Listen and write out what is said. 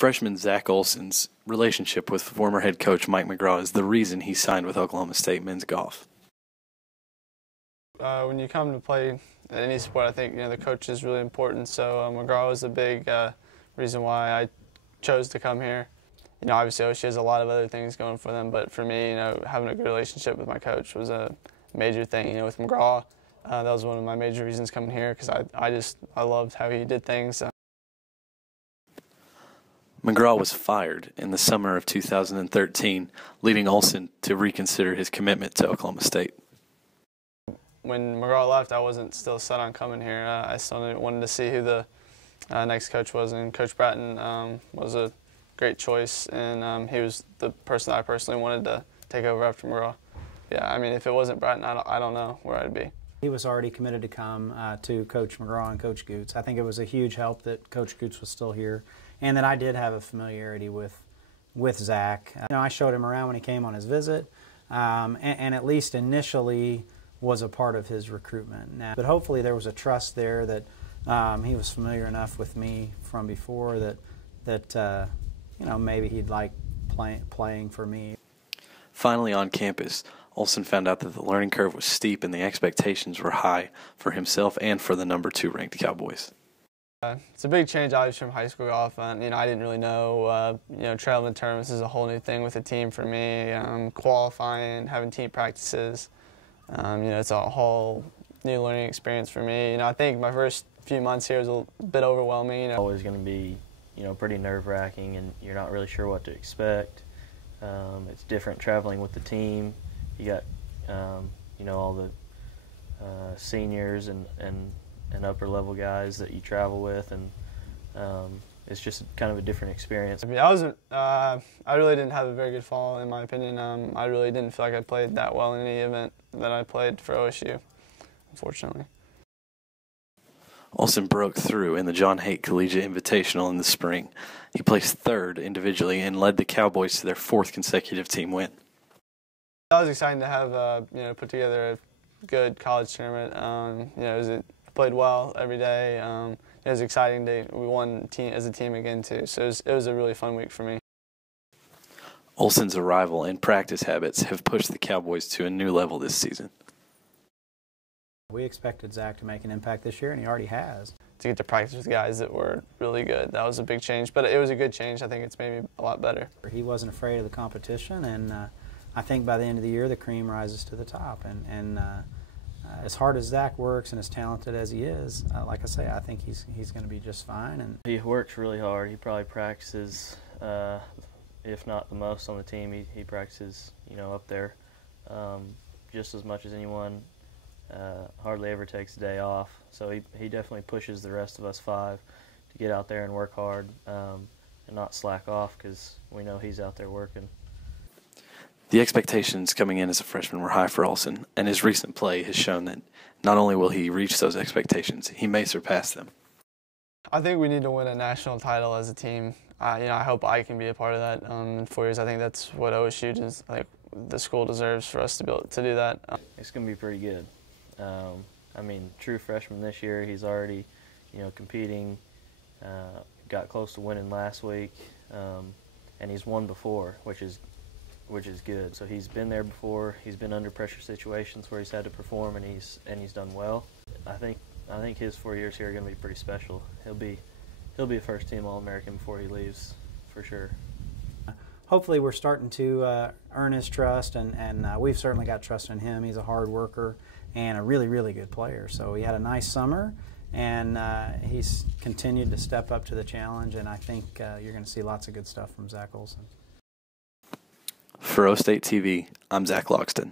Freshman Zach Olsen's relationship with former head coach Mike McGraw is the reason he signed with Oklahoma State men's golf. When you come to play in any sport, I think the coach is really important. So McGraw was a big reason why I chose to come here. Obviously OSU has a lot of other things going for them, but for me, having a good relationship with my coach was a major thing. With McGraw, that was one of my major reasons coming here because I loved how he did things. McGraw was fired in the summer of 2013, leading Olsen to reconsider his commitment to Oklahoma State. When McGraw left, I wasn't still set on coming here. I still wanted to see who the next coach was, and Coach Bratton was a great choice, and he was the person I personally wanted to take over after McGraw. Yeah, I mean, if it wasn't Bratton, I don't know where I'd be. He was already committed to come to Coach McGraw and Coach Goots. I think it was a huge help that Coach Goots was still here, and that I did have a familiarity with Zach. I showed him around when he came on his visit, and at least initially was a part of his recruitment. But hopefully there was a trust there that he was familiar enough with me from before that maybe he'd like playing for me. Finally on campus, Olsen found out that the learning curve was steep and the expectations were high for himself and for the number 2 ranked Cowboys. It's a big change, obviously, from high school golf. I didn't really know. Traveling tournaments is a whole new thing with the team for me. Qualifying, having team practices. It's a whole new learning experience for me. I think my first few months here was a bit overwhelming. Always going to be, pretty nerve-wracking, and you're not really sure what to expect. It's different traveling with the team. You got, all the seniors and upper-level guys that you travel with, and it's just kind of a different experience. I really didn't have a very good fall, in my opinion. I really didn't feel like I played that well in any event that I played for OSU, unfortunately. Olsen broke through in the John Haight Collegiate Invitational in the spring. He placed 3rd individually and led the Cowboys to their 4th consecutive team win. I was excited to have put together a good college tournament. I played well every day. It was exciting. We won as a team again too, so it was a really fun week for me. Olsen's arrival and practice habits have pushed the Cowboys to a new level this season. We expected Zach to make an impact this year, and he already has. To get to practice with guys that were really good, that was a big change, but it was a good change. I think it's made me a lot better. He wasn't afraid of the competition, and I think by the end of the year the cream rises to the top. And as hard as Zach works and as talented as he is, like I say, I think he's going to be just fine. And he works really hard. He probably practices, if not the most on the team. He practices, up there just as much as anyone. Hardly ever takes a day off, so he definitely pushes the rest of us 5 to get out there and work hard and not slack off, because we know he's out there working. The expectations coming in as a freshman were high for Olsen, and his recent play has shown that not only will he reach those expectations, he may surpass them. I think we need to win a national title as a team. I hope I can be a part of that in 4 years. I think that's what OSU does. The school deserves for us to be able to do that. It's going to be pretty good. True freshman this year. He's already, competing. Got close to winning last week, and he's won before, which is good. So he's been there before. He's been under pressure situations where he's had to perform, and he's done well. I think his 4 years here are going to be pretty special. He'll be a first-team All-American before he leaves, for sure. Hopefully we're starting to earn his trust, and we've certainly got trust in him. He's a hard worker and a really, really good player. So he had a nice summer, and he's continued to step up to the challenge, and I think you're going to see lots of good stuff from Zach Olsen. For O State TV, I'm Zach Logston.